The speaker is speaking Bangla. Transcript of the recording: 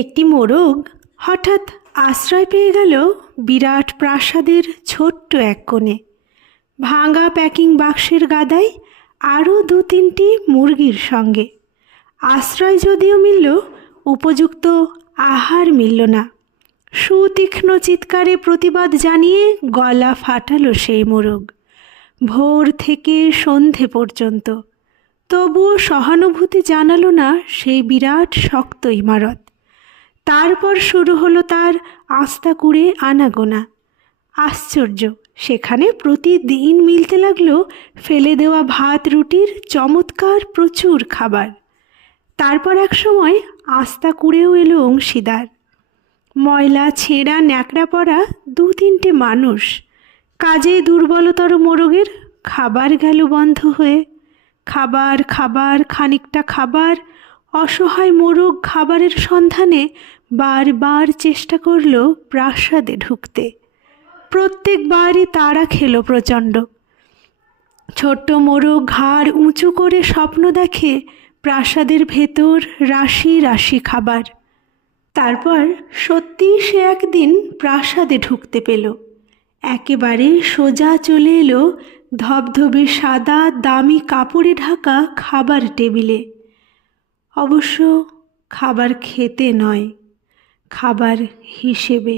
একটি মোরগ হঠাৎ আশ্রয় পেয়ে গেল বিরাট প্রাসাদের ছোট্ট এক কোণে। ভাঙা প্যাকিং বাক্সের গাদায় আরও 2-3টি মুরগির সঙ্গে। আশ্রয় যদিও মিলল, উপযুক্ত আহার মিলল না। সুতীক্ষ্ণ চিৎকারে প্রতিবাদ জানিয়ে গলা ফাটালো সেই মোরগ, ভোর থেকে সন্ধে পর্যন্ত। তবুও সহানুভূতি জানালো না সেই বিরাট শক্ত ইমারত। তারপর শুরু হলো তার আস্থা কুড়ে আনাগোনা। আশ্চর্য, সেখানে প্রতিদিন মিলতে লাগলো ফেলে দেওয়া ভাত রুটির চমৎকার প্রচুর খাবার। তারপর এক সময় আস্থা কুড়েও এলো অংশীদার। ময়লা ছেঁড়া ন্যাকড়া পরা 2-3টে মানুষ। কাজে দুর্বলতর মোরগের খাবার গেল বন্ধ হয়ে। খাবার খাবার খানিকটা খাবার। অসহায় মোরগ খাবারের সন্ধানে বারবার চেষ্টা করল প্রাসাদে ঢুকতে। প্রত্যেকবারই তাড়া খেল প্রচণ্ড। ছোট্ট মোরগ ঘাড় উঁচু করে স্বপ্ন দেখে প্রাসাদের ভেতর রাশি রাশি খাবার। তারপর সত্যি সে একদিন প্রাসাদে ঢুকতে পেল। একেবারে সোজা চলে এলো ধবধবে সাদা দামি কাপড়ে ঢাকা খাবার টেবিলে। অবশ্য খাবার খেতে নয়, খাবার হিসেবে।